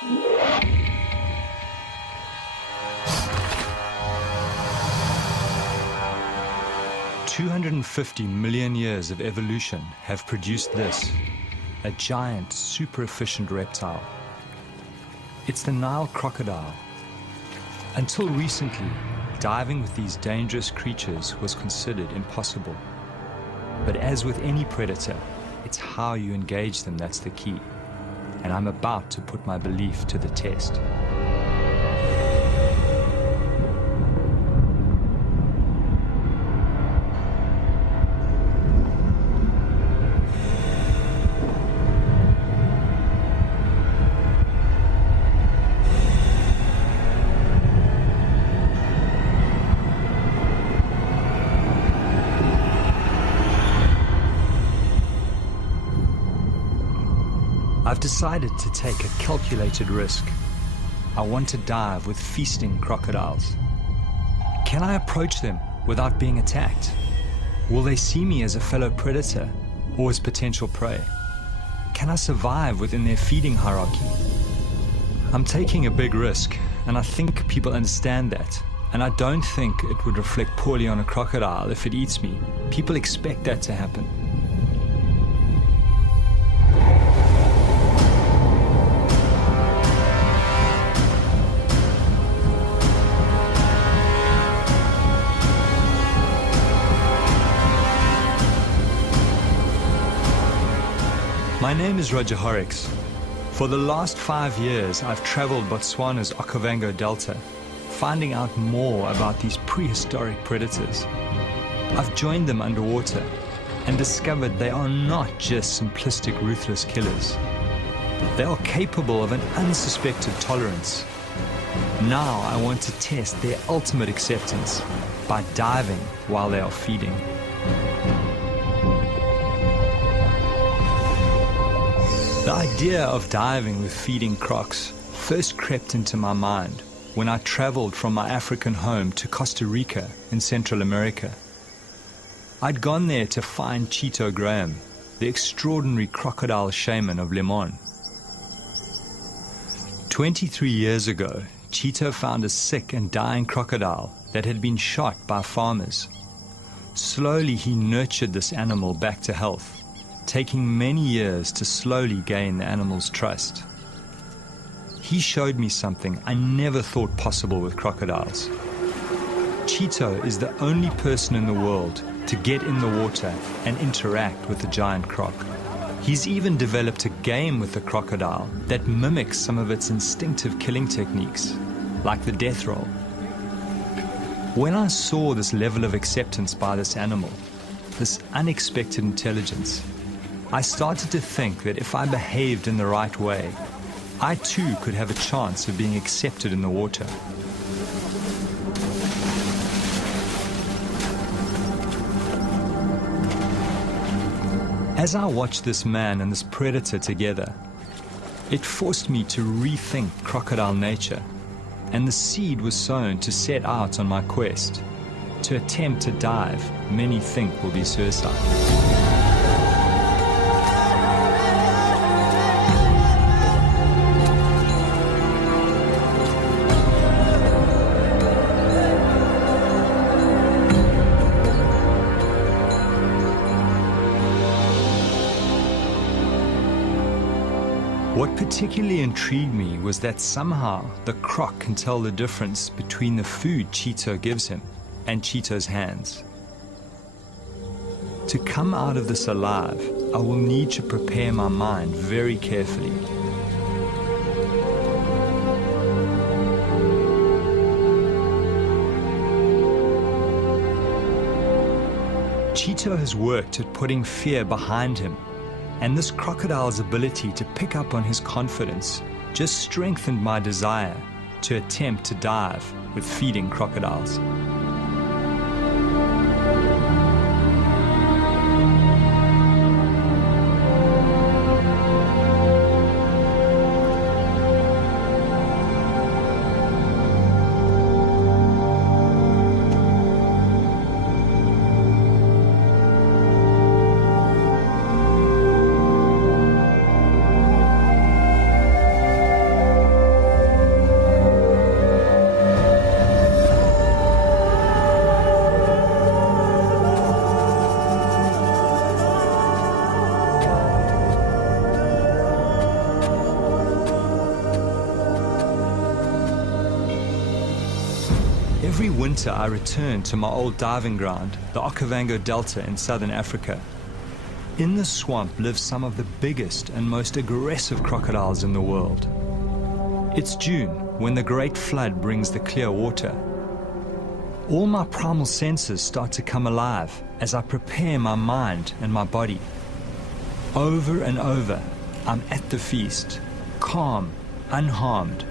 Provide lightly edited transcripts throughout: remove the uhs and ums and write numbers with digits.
"250 million years of evolution have produced this, a giant, super efficient reptile. It's the Nile crocodile. Until recently, diving with these dangerous creatures was considered impossible. But as with any predator, it's how you engage them that's the key. And I'm about to put my belief to the test. I've decided to take a calculated risk. I want to dive with feasting crocodiles. Can I approach them without being attacked? Will they see me as a fellow predator or as potential prey? Can I survive within their feeding hierarchy? I'm taking a big risk, and I think people understand that. And I don't think it would reflect poorly on a crocodile if it eats me. People expect that to happen. My name is Roger Horrocks. For the last 5 years, I've traveled Botswana's Okavango Delta, finding out more about these prehistoric predators. I've joined them underwater and discovered they are not just simplistic, ruthless killers. They are capable of an unsuspected tolerance. Now I want to test their ultimate acceptance by diving while they are feeding. The idea of diving with feeding crocs first crept into my mind when I traveled from my African home to Costa Rica in Central America. I'd gone there to find Cheeto Graham, the extraordinary crocodile shaman of Limon. 23 years ago, Cheeto found a sick and dying crocodile that had been shot by farmers. Slowly he nurtured this animal back to health, taking many years to slowly gain the animal's trust. He showed me something I never thought possible with crocodiles. Cheeto is the only person in the world to get in the water and interact with the giant croc. He's even developed a game with the crocodile that mimics some of its instinctive killing techniques, like the death roll. When I saw this level of acceptance by this animal, this unexpected intelligence, I started to think that if I behaved in the right way, I too could have a chance of being accepted in the water. As I watched this man and this predator together, it forced me to rethink crocodile nature, and the seed was sown to set out on my quest. To attempt to dive, many think will be suicide. What particularly intrigued me was that somehow the croc can tell the difference between the food Cheeto gives him and Cheeto's hands. To come out of this alive, I will need to prepare my mind very carefully. Cheeto has worked at putting fear behind him, and this crocodile's ability to pick up on his confidence just strengthened my desire to attempt to dive with feeding crocodiles. Every winter I return to my old diving ground, the Okavango Delta in southern Africa. In the swamp live some of the biggest and most aggressive crocodiles in the world. It's June, when the great flood brings the clear water. All my primal senses start to come alive as I prepare my mind and my body. Over and over, I'm at the feast, calm, unharmed.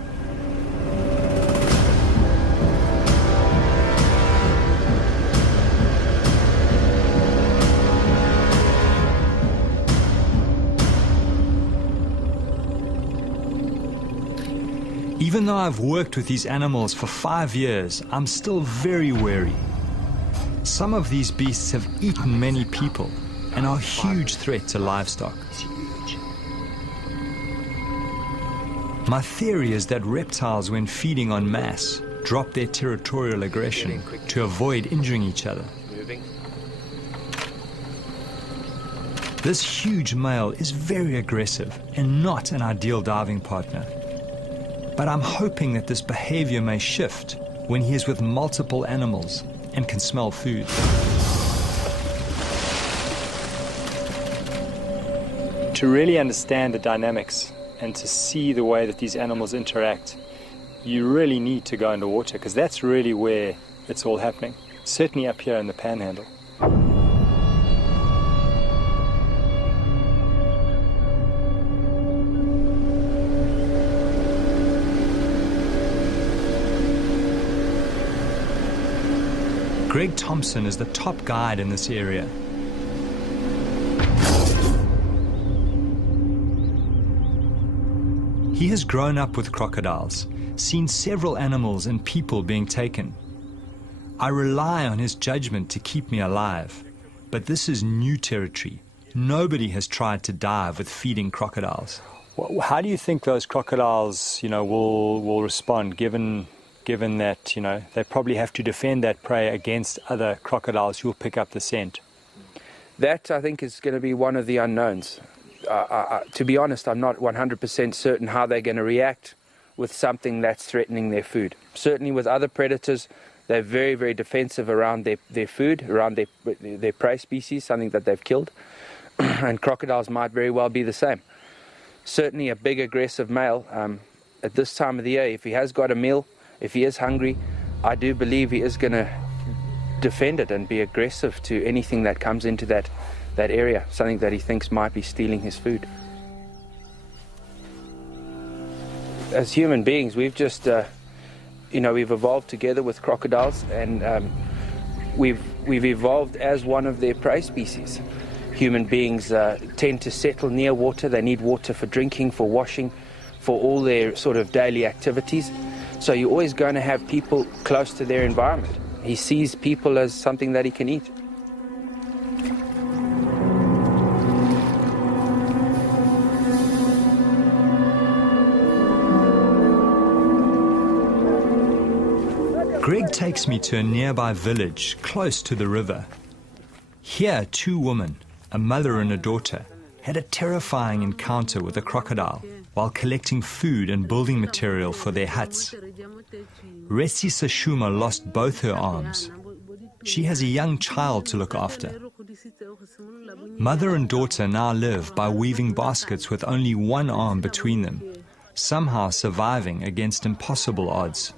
Even though I've worked with these animals for 5 years, I'm still very wary. Some of these beasts have eaten many people and are a huge threat to livestock. My theory is that reptiles, when feeding en masse, drop their territorial aggression to avoid injuring each other. This huge male is very aggressive and not an ideal diving partner. But I'm hoping that this behavior may shift when he is with multiple animals and can smell food. To really understand the dynamics and to see the way that these animals interact, you really need to go underwater, because that's really where it's all happening, certainly up here in the Panhandle. Greg Thompson is the top guide in this area. He has grown up with crocodiles, seen several animals and people being taken. I rely on his judgment to keep me alive, but this is new territory. Nobody has tried to dive with feeding crocodiles. How do you think those crocodiles, will respond given that, they probably have to defend that prey against other crocodiles who will pick up the scent? That, I think, is going to be one of the unknowns. To be honest, I'm not 100% certain how they're going to react with something that's threatening their food. Certainly with other predators, they're very, very defensive around their food, around their prey species, something that they've killed. And crocodiles might very well be the same. Certainly a big aggressive male, at this time of the year, if he has got a meal, if he is hungry, I do believe he is going to defend it and be aggressive to anything that comes into that area, something that he thinks might be stealing his food. As human beings, we've just, we've evolved together with crocodiles, and we've evolved as one of their prey species. Human beings tend to settle near water. They need water for drinking, for washing, for all their sort of daily activities. So you're always going to have people close to their environment. He sees people as something that he can eat. Greg takes me to a nearby village close to the river. Here, two women, a mother and a daughter, had a terrifying encounter with a crocodile while collecting food and building material for their huts. Resi Sashuma lost both her arms. She has a young child to look after. Mother and daughter now live by weaving baskets with only one arm between them, somehow surviving against impossible odds.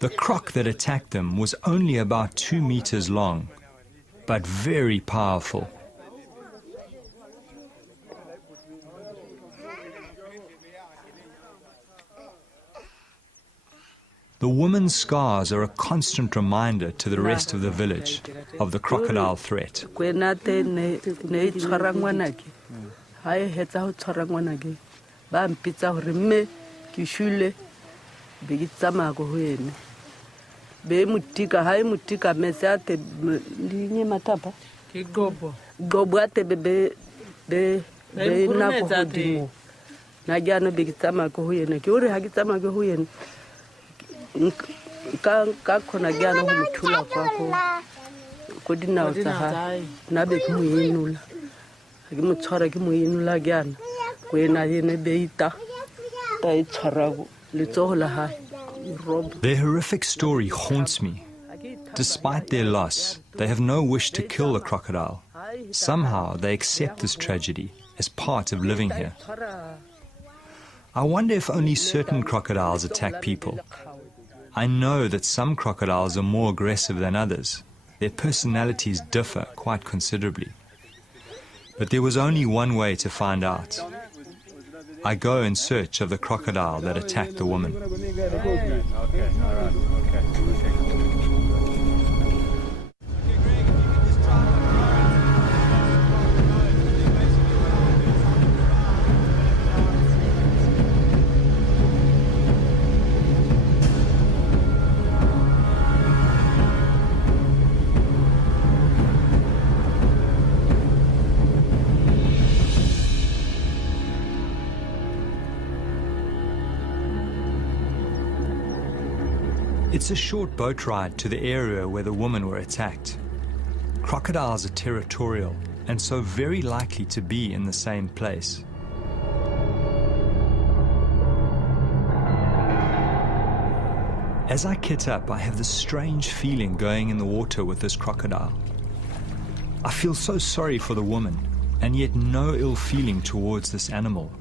The croc that attacked them was only about 2 meters long, but very powerful. The woman's scars are a constant reminder to the rest of the village of the crocodile threat. Their horrific story haunts me. Despite their loss, they have no wish to kill the crocodile. Somehow they accept this tragedy as part of living here. I wonder if only certain crocodiles attack people. I know that some crocodiles are more aggressive than others. Their personalities differ quite considerably. But there was only one way to find out. I go in search of the crocodile that attacked the woman. It's a short boat ride to the area where the women were attacked. Crocodiles are territorial and so very likely to be in the same place. As I kit up, I have this strange feeling going in the water with this crocodile. I feel so sorry for the woman, and yet no ill feeling towards this animal,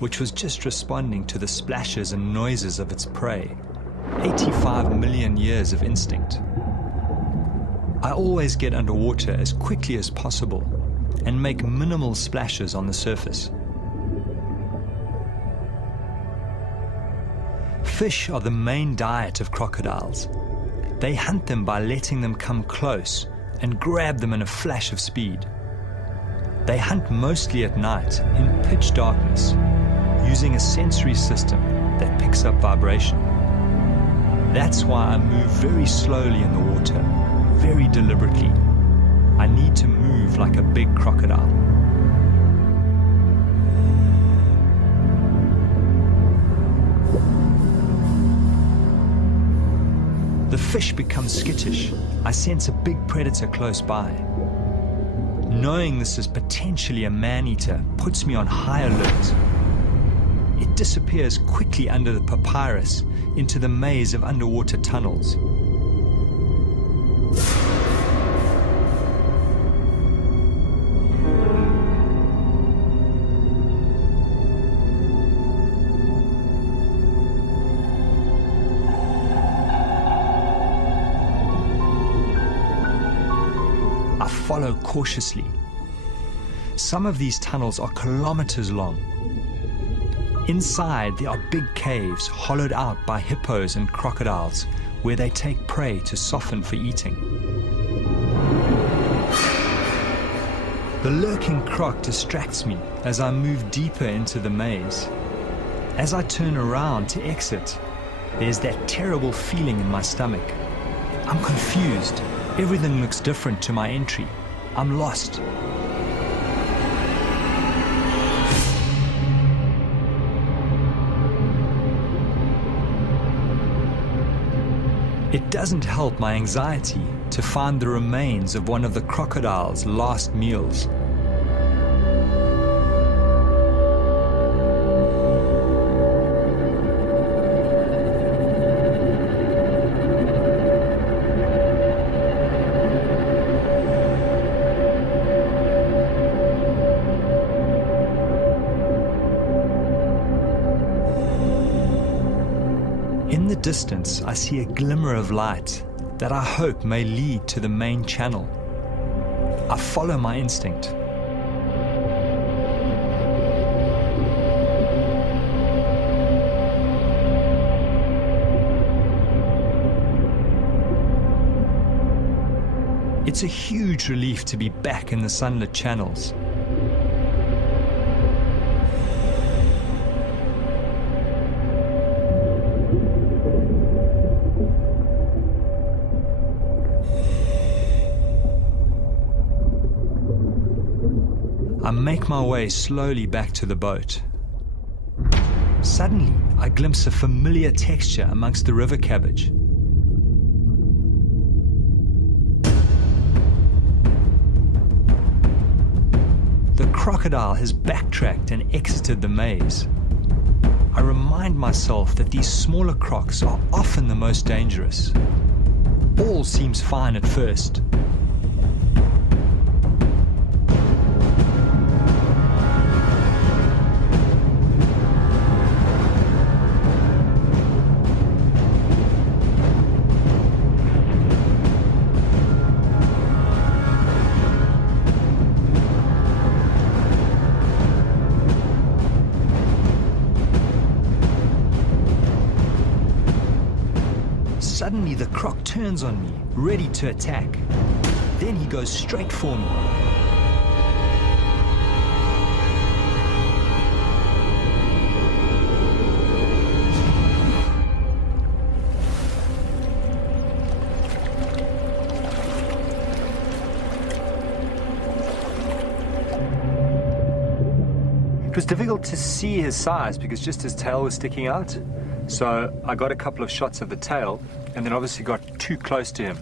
which was just responding to the splashes and noises of its prey. 85 million years of instinct. I always get underwater as quickly as possible and make minimal splashes on the surface. Fish are the main diet of crocodiles. They hunt them by letting them come close and grab them in a flash of speed. They hunt mostly at night in pitch darkness, using a sensory system that picks up vibration. That's why I move very slowly in the water, very deliberately. I need to move like a big crocodile. The fish become skittish. I sense a big predator close by. Knowing this is potentially a man-eater puts me on high alert. It disappears quickly under the papyrus into the maze of underwater tunnels. I follow cautiously. Some of these tunnels are kilometers long. Inside, there are big caves hollowed out by hippos and crocodiles where they take prey to soften for eating. The lurking croc distracts me as I move deeper into the maze. As I turn around to exit, there's that terrible feeling in my stomach. I'm confused. Everything looks different to my entry. I'm lost. It doesn't help my anxiety to find the remains of one of the crocodile's last meals. In the distance, I see a glimmer of light that I hope may lead to the main channel. I follow my instinct. It's a huge relief to be back in the sunlit channels. I make my way slowly back to the boat. Suddenly, I glimpse a familiar texture amongst the river cabbage. The crocodile has backtracked and exited the maze. I remind remind myself that these smaller crocs are often the most dangerous. All seems fine at first. Suddenly the croc turns on me, ready to attack. Then he goes straight for me. It was difficult to see his size because just his tail was sticking out. So I got a couple of shots of the tail and then obviously got too close to him.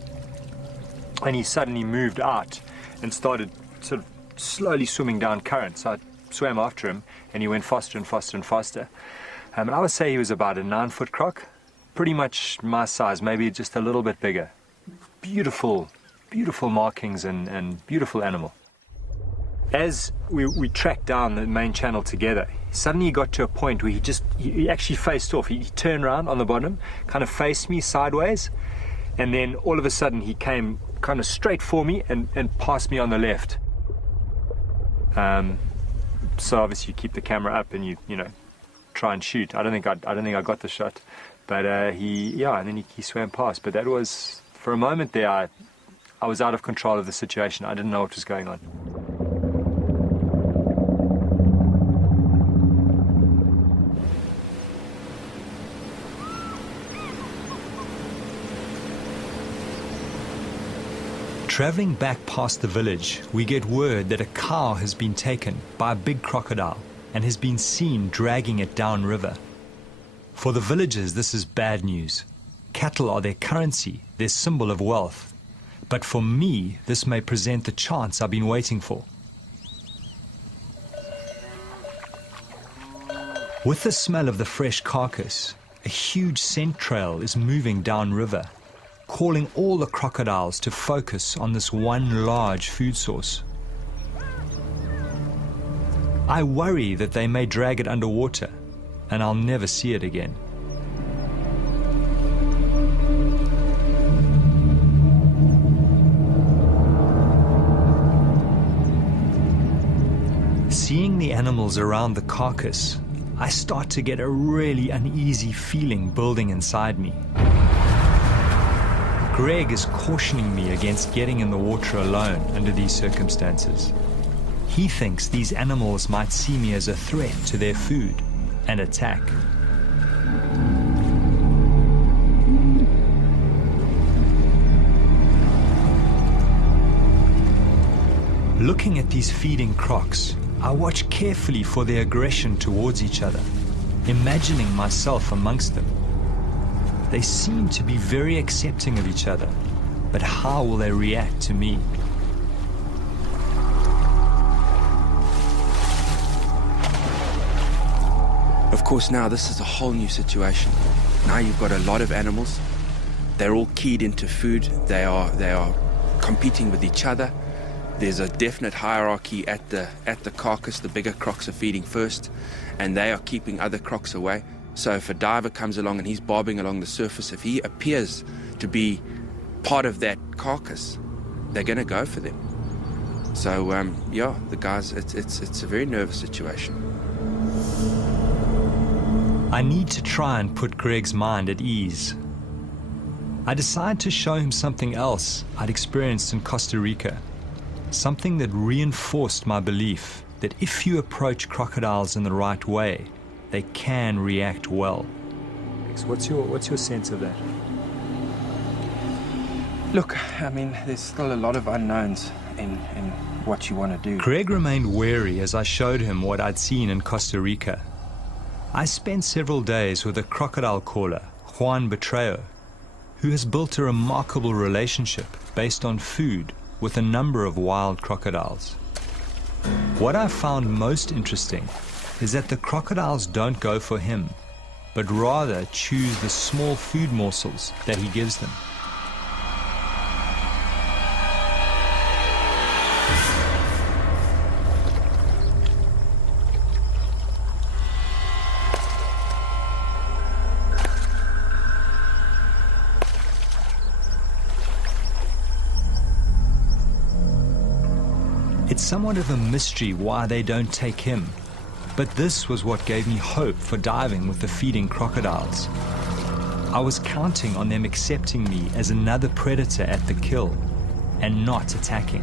And he suddenly moved out and started sort of slowly swimming down current. So I swam after him and he went faster and faster and faster. And I would say he was about a 9-foot croc, pretty much my size, maybe just a little bit bigger. Beautiful, beautiful markings and beautiful animal. As we tracked down the main channel together, suddenly he got to a point where he actually faced off. He turned around on the bottom, kind of faced me sideways, and then all of a sudden he came kind of straight for me and passed me on the left. So obviously you keep the camera up and you try and shoot. I don't think I got the shot, but and then he swam past. But that was, for a moment there, I was out of control of the situation. I didn't know what was going on. Traveling back past the village, we get word that a cow has been taken by a big crocodile and has been seen dragging it downriver. For the villagers, this is bad news. Cattle are their currency, their symbol of wealth. But for me, this may present the chance I've been waiting for. With the smell of the fresh carcass, a huge scent trail is moving downriver, calling all the crocodiles to focus on this one large food source. I worry that they may drag it underwater, and I'll never see it again. Seeing the animals around the carcass, I start to get a really uneasy feeling building inside me. Greg is cautioning me against getting in the water alone under these circumstances. He thinks these animals might see me as a threat to their food and attack. Looking at these feeding crocs, I watch carefully for their aggression towards each other, imagining myself amongst them. They seem to be very accepting of each other, but how will they react to me? Of course, now this is a whole new situation. Now you've got a lot of animals. They're all keyed into food. They are competing with each other. There's a definite hierarchy at the carcass. The bigger crocs are feeding first, and they are keeping other crocs away. So if a diver comes along and he's bobbing along the surface, if he appears to be part of that carcass, they're going to go for them. So the guys, it's a very nervous situation. I need to try and put Greg's mind at ease. I decide to show him something else I'd experienced in Costa Rica, something that reinforced my belief that if you approach crocodiles in the right way, they can react well. What's your sense of that? Look, I mean, there's still a lot of unknowns in what you want to do. Greg remained wary as I showed him what I'd seen in Costa Rica. I spent several days with a crocodile caller, Juan Betreo, who has built a remarkable relationship based on food with a number of wild crocodiles. What I found most interesting is that the crocodiles don't go for him. but rather chews the small food morsels that he gives them. It's somewhat of a mystery why they don't take him, but this was what gave me hope for diving with the feeding crocodiles. I was counting on them accepting me as another predator at the kill and not attacking.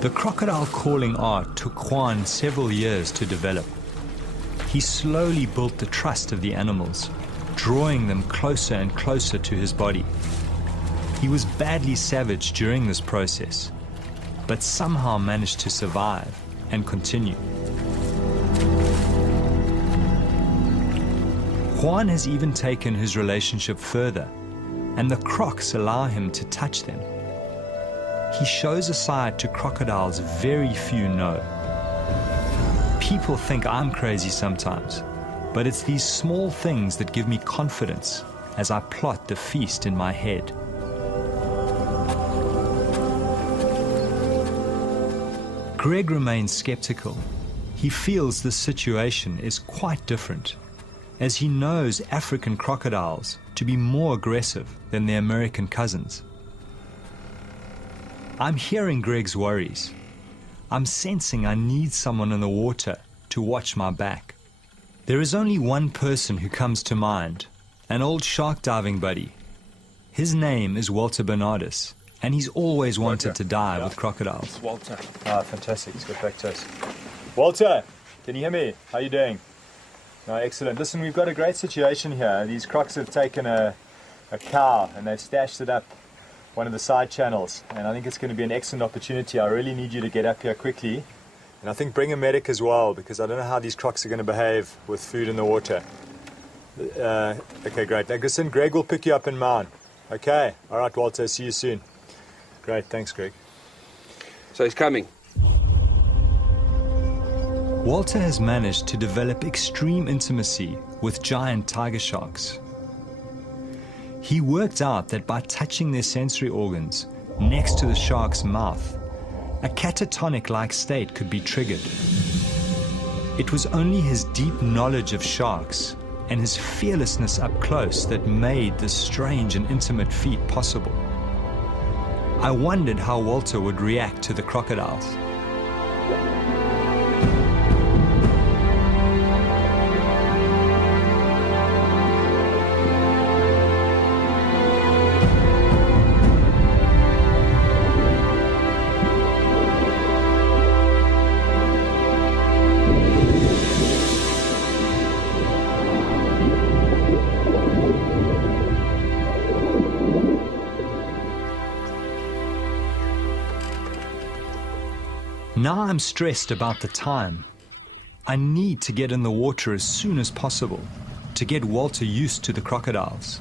The crocodile calling art took Juan several years to develop. He slowly built the trust of the animals, drawing them closer and closer to his body. He was badly savage during this process, but somehow managed to survive and continue. Juan has even taken his relationship further, and the crocs allow him to touch them. He shows a side to crocodiles very few know. People think I'm crazy sometimes, but it's these small things that give me confidence as I plot the feast in my head. Greg remains skeptical. He feels the situation is quite different, as he knows African crocodiles to be more aggressive than their American cousins. I'm hearing Greg's worries. I'm sensing I need someone in the water to watch my back. There is only one person who comes to mind, an old shark diving buddy. His name is Walter Bernardus, and he's always wanted to dive with crocodiles. Walter. Ah, fantastic. Let's get back to us. Walter, can you hear me? How are you doing? No, excellent. Listen, we've got a great situation here. These crocs have taken a cow and they've stashed it up one of the side channels, and I think it's going to be an excellent opportunity. I really need you to get up here quickly, and I think bring a medic as well, because I don't know how these crocs are going to behave with food in the water. Okay, great. Now, listen, Greg will pick you up in mine. Okay. All right, Walter. See you soon. Great, thanks, Greg. So he's coming. Walter has managed to develop extreme intimacy with giant tiger sharks. He worked out that by touching their sensory organs next to the shark's mouth, a catatonic-like state could be triggered. It was only his deep knowledge of sharks and his fearlessness up close that made this strange and intimate feat possible. I wondered how Walter would react to the crocodiles. Now I'm stressed about the time. I need to get in the water as soon as possible to get Walter used to the crocodiles.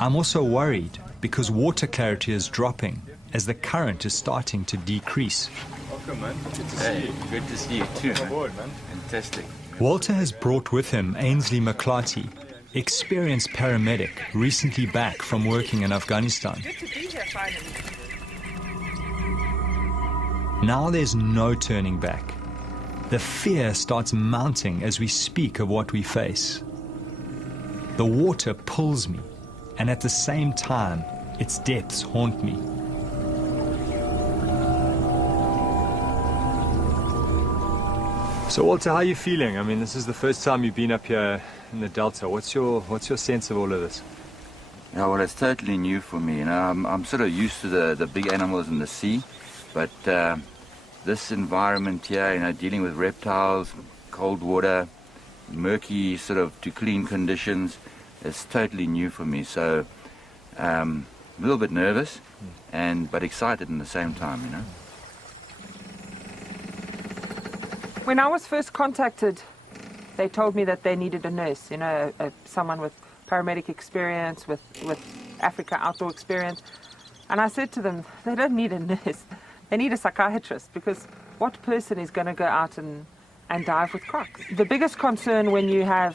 I'm also worried because water clarity is dropping as the current is starting to decrease. Welcome, man. Good to see you. Good to see you too. Welcome aboard, man. Fantastic. Walter has brought with him Ainsley McClarty, experienced paramedic, recently back from working in Afghanistan. Good to be here finally. Now there's no turning back. The fear starts mounting as we speak of what we face. The water pulls me, and at the same time, its depths haunt me. So Walter, how are you feeling? I mean, this is the first time you've been up here in the Delta. What's your sense of all of this? Yeah, well, it's totally new for me. You know, I'm sort of used to the big animals in the sea, but this environment here, you know, dealing with reptiles, cold water, murky sort of to clean conditions, is totally new for me. So a little bit nervous, but excited in the same time, you know. When I was first contacted, they told me that they needed a nurse, you know, someone with paramedic experience, with Africa outdoor experience. And I said to them, they don't need a nurse. They need a psychiatrist, because what person is going to go out and dive with crocs? The biggest concern when you have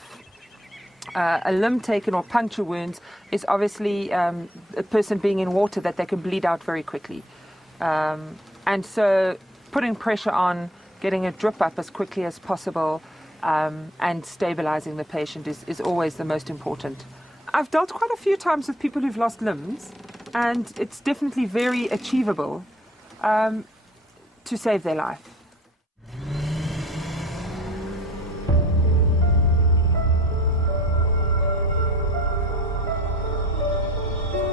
a limb taken or puncture wounds is obviously a person being in water, that they can bleed out very quickly. And so putting pressure on, getting a drip up as quickly as possible, and stabilizing the patient is always the most important. I've dealt quite a few times with people who've lost limbs, and it's definitely very achievable to save their life.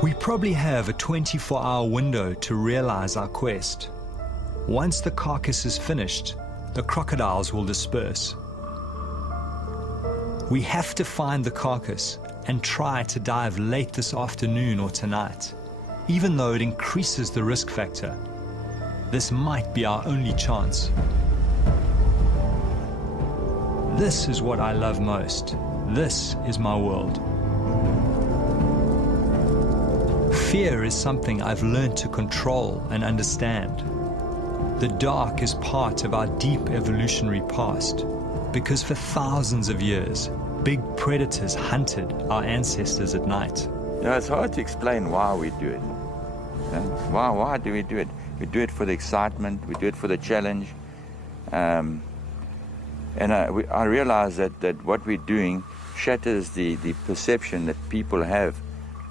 We probably have a 24-hour window to realize our quest. Once the carcass is finished, the crocodiles will disperse. We have to find the carcass and try to dive late this afternoon or tonight, even though it increases the risk factor. This might be our only chance. This is what I love most. This is my world. Fear is something I've learned to control and understand. The dark is part of our deep evolutionary past, because for thousands of years, big predators hunted our ancestors at night. You know, it's hard to explain why we do it. Why do we do it? We do it for the excitement, we do it for the challenge. And I realize that what we're doing shatters the perception that people have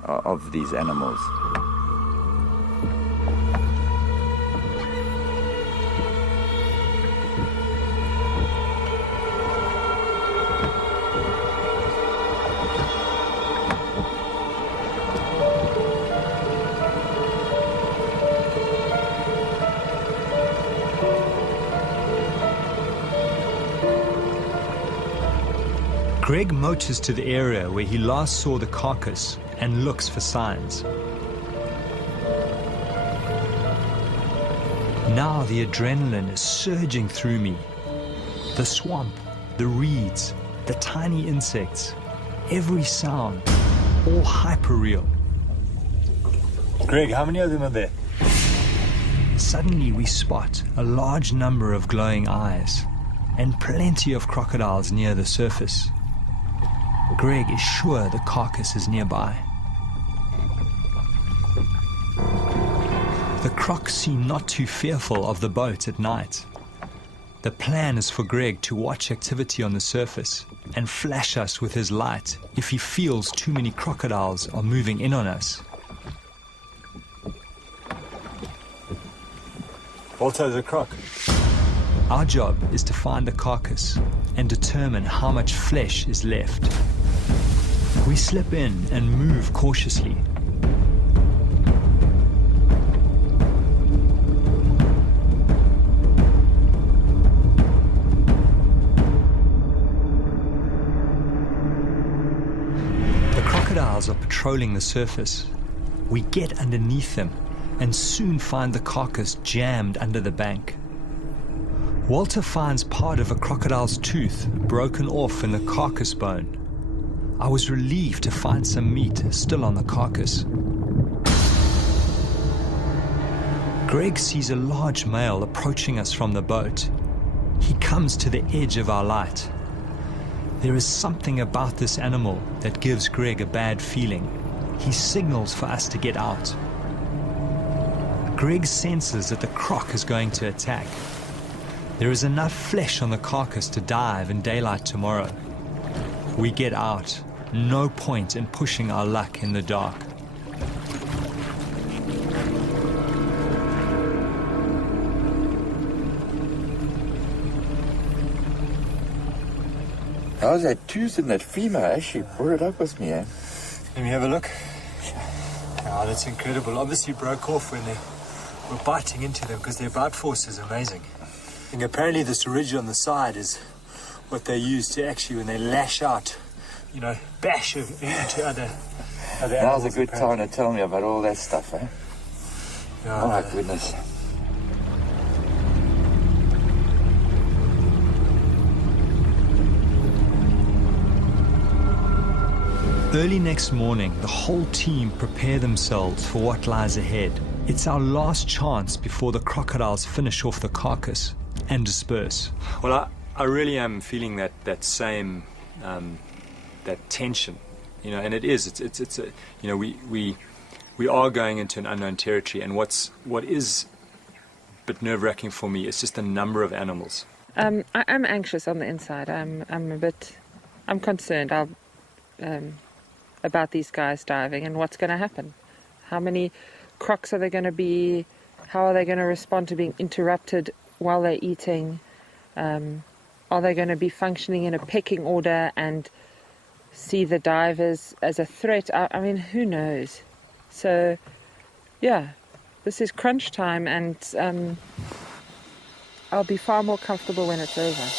of these animals. Greg motors to the area where he last saw the carcass and looks for signs. Now the adrenaline is surging through me. The swamp, the reeds, the tiny insects, every sound, all hyper-real. Greg, how many of them are there? Suddenly we spot a large number of glowing eyes and plenty of crocodiles near the surface. Greg is sure the carcass is nearby. The crocs seem not too fearful of the boat at night. The plan is for Greg to watch activity on the surface and flash us with his light if he feels too many crocodiles are moving in on us. Walter, the croc. Our job is to find the carcass and determine how much flesh is left. We slip in and move cautiously. The crocodiles are patrolling the surface. We get underneath them and soon find the carcass jammed under the bank. Walter finds part of a crocodile's tooth broken off in the carcass bone. I was relieved to find some meat still on the carcass. Greg sees a large male approaching us from the boat. He comes to the edge of our light. There is something about this animal that gives Greg a bad feeling. He signals for us to get out. Greg senses that the croc is going to attack. There is enough flesh on the carcass to dive in daylight tomorrow. We get out. No point in pushing our luck in the dark. How's that tooth in that femur? Actually brought it up with me, eh? Let me have a look. Oh, that's incredible. Obviously broke off when they were biting into them, because their bite force is amazing. And apparently this ridge on the side is what they use to actually, when they lash out, you know, bash into other Now's animals. a good time to tell me about all that stuff, eh? Yeah, Oh my goodness. Early next morning, the whole team prepare themselves for what lies ahead. It's our last chance before the crocodiles finish off the carcass and disperse. Well, I really am feeling that same that tension, and it is. It's a, we are going into an unknown territory, and what is a bit nerve-wracking for me is just the number of animals. I'm anxious on the inside. I'm concerned about these guys diving and what's going to happen. How many crocs are there going to be? How are they going to respond to being interrupted while they're eating? Are they going to be functioning in a pecking order and see the divers as a threat? I mean, who knows? So, yeah, this is crunch time, and I'll be far more comfortable when it's over.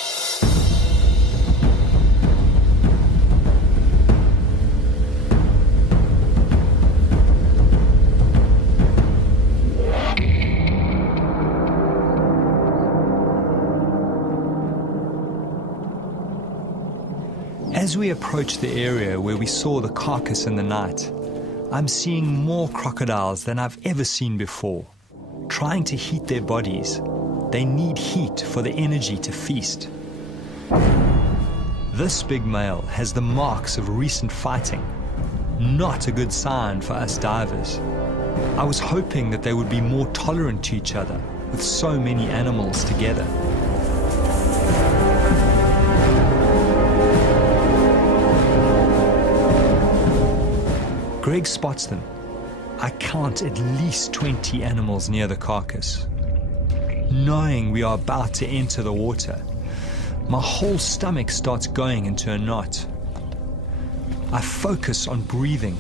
As we approach the area where we saw the carcass in the night, I'm seeing more crocodiles than I've ever seen before. Trying to heat their bodies, they need heat for the energy to feast. This big male has the marks of recent fighting. Not a good sign for us divers. I was hoping that they would be more tolerant to each other with so many animals together. Greg spots them. I count at least 20 animals near the carcass. Knowing we are about to enter the water, my whole stomach starts going into a knot. I focus on breathing,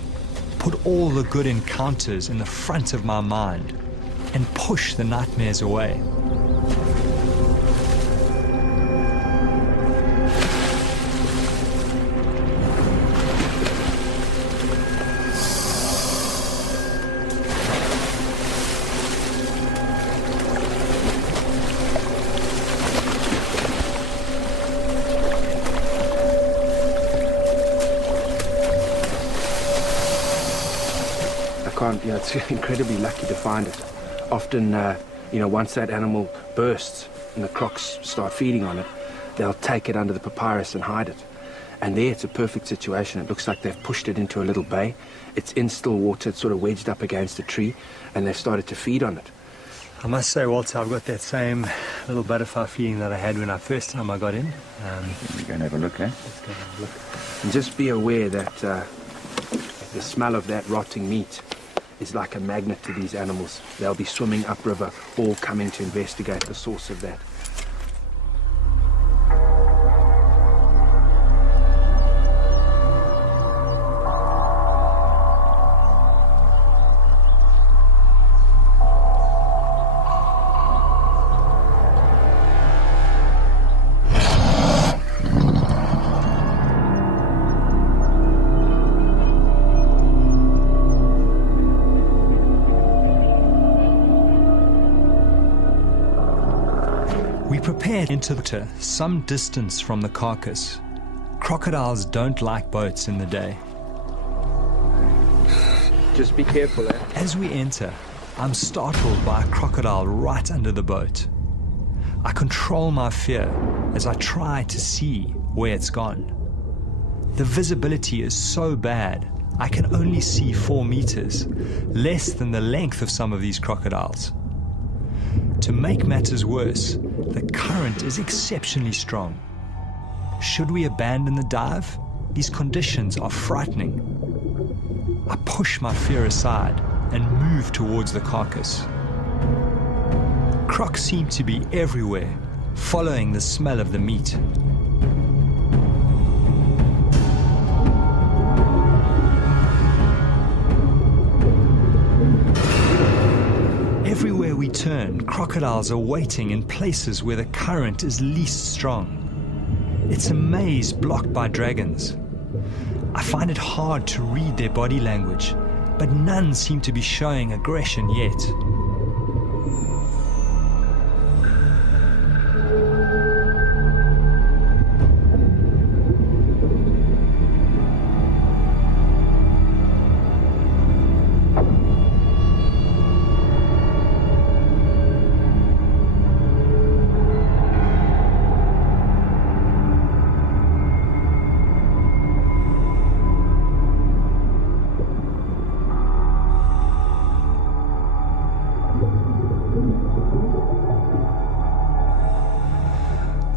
put all the good encounters in the front of my mind, and push the nightmares away. It's incredibly lucky to find it. Often, once that animal bursts and the crocs start feeding on it, they'll take it under the papyrus and hide it. And there it's a perfect situation. It looks like they've pushed it into a little bay. It's in still water, it's sort of wedged up against a tree, and they've started to feed on it. I must say, Walter, I've got that same little butterfly feeling that I had when first time I got in. We're going to have a look, eh? Let's go have a look. And just be aware that the smell of that rotting meat is like a magnet to these animals. They'll be swimming upriver, all coming to investigate the source of that. Prepared into the water some distance from the carcass. Crocodiles don't like boats in the day. Just be careful, eh? As we enter, I'm startled by a crocodile right under the boat. I control my fear as I try to see where it's gone. The visibility is so bad, I can only see 4 meters, less than the length of some of these crocodiles. To make matters worse, the current is exceptionally strong. Should we abandon the dive? These conditions are frightening. I push my fear aside and move towards the carcass. Crocs seem to be everywhere, following the smell of the meat. Everywhere we turn, crocodiles are waiting in places where the current is least strong. It's a maze blocked by dragons. I find it hard to read their body language, but none seem to be showing aggression yet.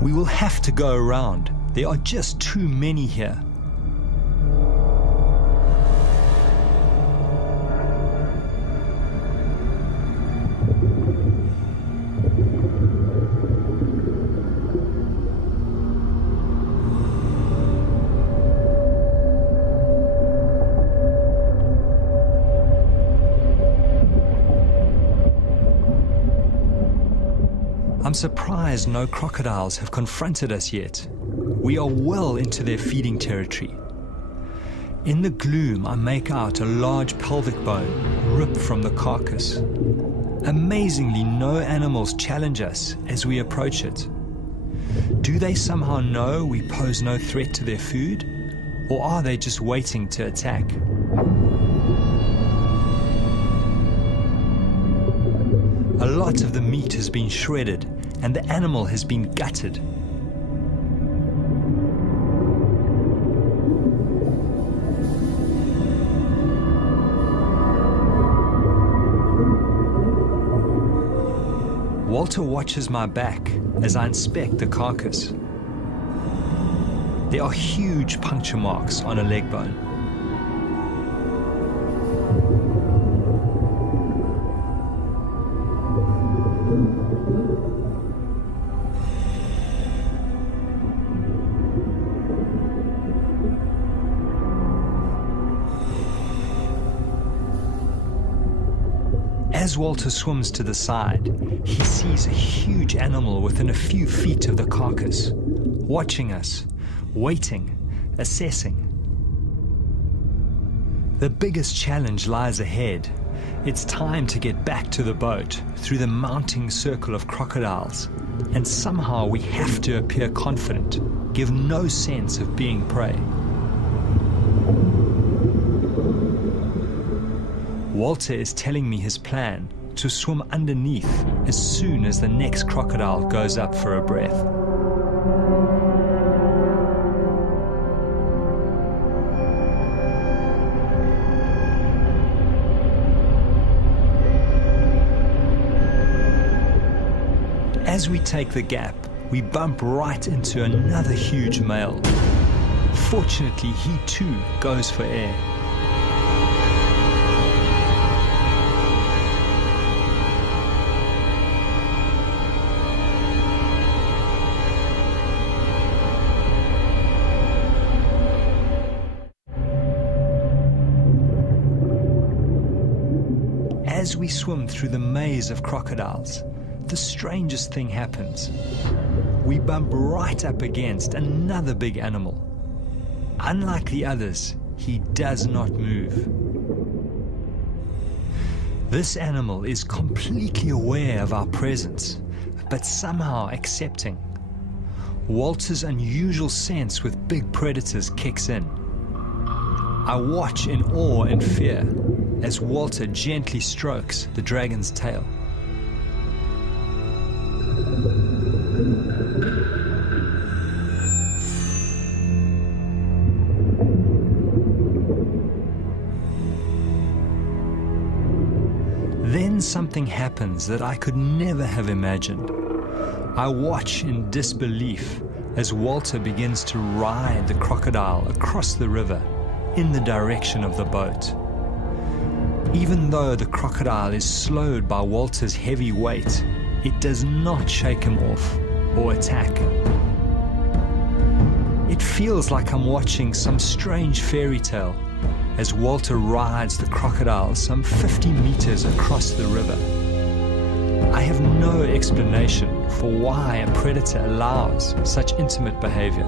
We will have to go around. There are just too many here. I'm surprised no crocodiles have confronted us yet. We are well into their feeding territory. In the gloom, I make out a large pelvic bone ripped from the carcass. Amazingly, no animals challenge us as we approach it. Do they somehow know we pose no threat to their food? Or are they just waiting to attack? A lot of the meat has been shredded and the animal has been gutted. Walter watches my back as I inspect the carcass. There are huge puncture marks on a leg bone. As Walter swims to the side, he sees a huge animal within a few feet of the carcass, watching us, waiting, assessing. The biggest challenge lies ahead. It's time to get back to the boat through the mounting circle of crocodiles, and somehow we have to appear confident, give no sense of being prey. Walter is telling me his plan to swim underneath as soon as the next crocodile goes up for a breath. As we take the gap, we bump right into another huge male. Fortunately, he too goes for air. As we swim through the maze of crocodiles, the strangest thing happens. We bump right up against another big animal. Unlike the others, he does not move. This animal is completely aware of our presence, but somehow accepting. Walter's unusual sense with big predators kicks in. I watch in awe and fear as Walter gently strokes the dragon's tail. Then something happens that I could never have imagined. I watch in disbelief as Walter begins to ride the crocodile across the river in the direction of the boat. Even though the crocodile is slowed by Walter's heavy weight, it does not shake him off or attack. It feels like I'm watching some strange fairy tale as Walter rides the crocodile some 50 meters across the river. I have no explanation for why a predator allows such intimate behavior.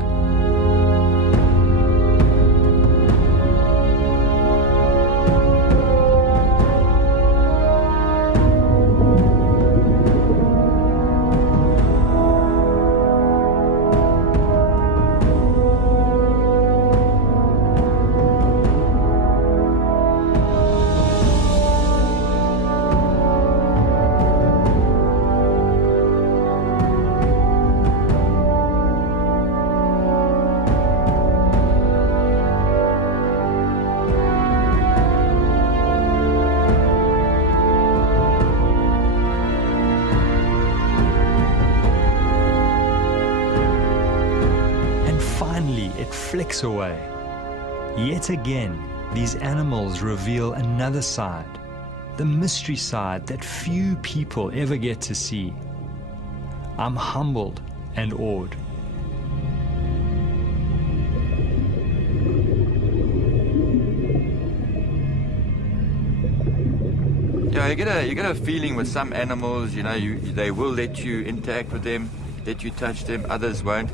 like flicks away. Yet again, these animals reveal another side, the mystery side that few people ever get to see. I'm humbled and awed. Yeah, you get a feeling with some animals, you know, they will let you interact with them, let you touch them, others won't.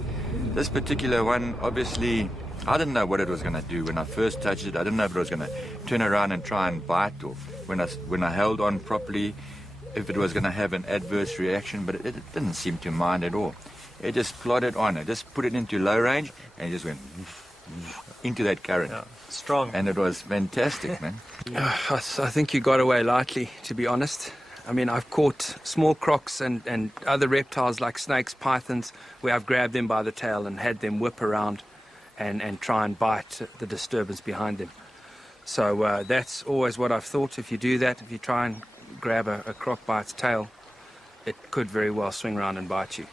This particular one, obviously, I didn't know what it was going to do. When I first touched it, I didn't know if it was going to turn around and try and bite, or when I held on properly, if it was going to have an adverse reaction, but it didn't seem to mind at all. It just plodded on. It just put it into low range and it just went into that current. Yeah, strong. And it was fantastic, man. I think you got away lightly, to be honest. I mean, I've caught small crocs and other reptiles like snakes, pythons, where I've grabbed them by the tail and had them whip around and try and bite the disturbance behind them. So that's always what I've thought. If you do that, if you try and grab a croc by its tail, it could very well swing around and bite you.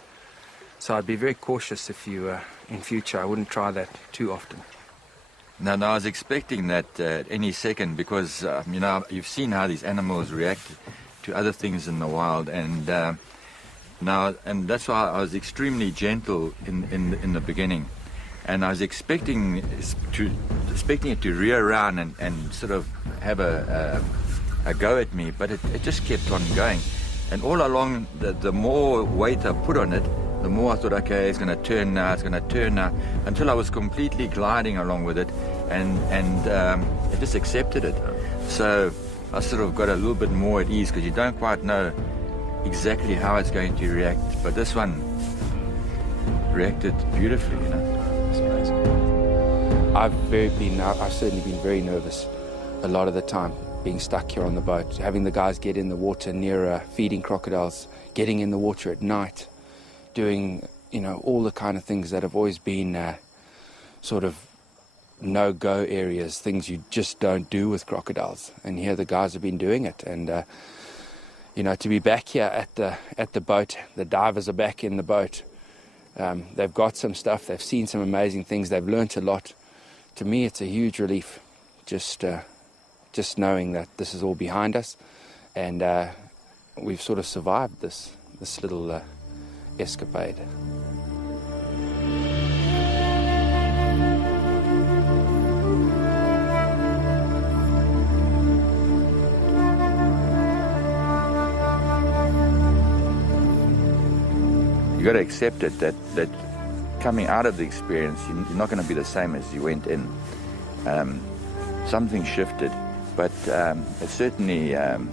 So I'd be very cautious if you, in future, I wouldn't try that too often. No, I was expecting that any second because, you know, you've seen how these animals react to other things in the wild, and that's why I was extremely gentle in the beginning, and I was expecting it to rear around and sort of have a go at me, but it just kept on going, and all along the more weight I put on it, the more I thought, okay, it's going to turn now, until I was completely gliding along with it, and it just accepted it. So I sort of got a little bit more at ease because you don't quite know exactly how it's going to react. But this one reacted beautifully, you know. It's amazing. I've certainly been very nervous a lot of the time, being stuck here on the boat, having the guys get in the water near feeding crocodiles, getting in the water at night, doing, you know, all the kind of things that have always been sort of no-go areas, things you just don't do with crocodiles. And here the guys have been doing it. And, you know, to be back here at the boat, the divers are back in the boat. They've got some stuff. They've seen some amazing things. They've learnt a lot. To me, it's a huge relief just knowing that this is all behind us. And we've sort of survived this little escapade. You got to accept it that coming out of the experience, you're not going to be the same as you went in. Something shifted, but it certainly I'm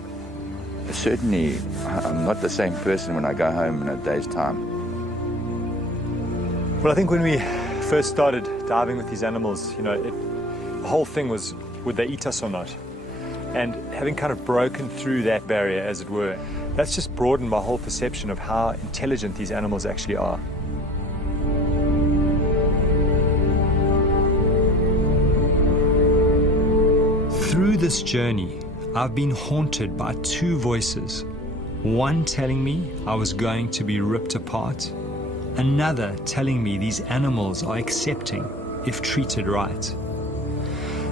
not the same person when I go home in a day's time. Well, I think when we first started diving with these animals, you know, the whole thing was, would they eat us or not? And having kind of broken through that barrier, as it were, that's just broadened my whole perception of how intelligent these animals actually are. Through this journey, I've been haunted by two voices. One telling me I was going to be ripped apart, another telling me these animals are accepting if treated right.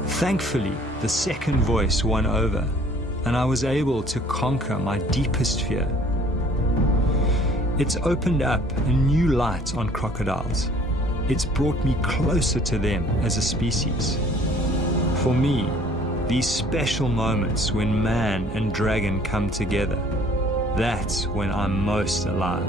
Thankfully, the second voice won over, and I was able to conquer my deepest fear. It's opened up a new light on crocodiles. It's brought me closer to them as a species. For me, these special moments when man and dragon come together, that's when I'm most alive.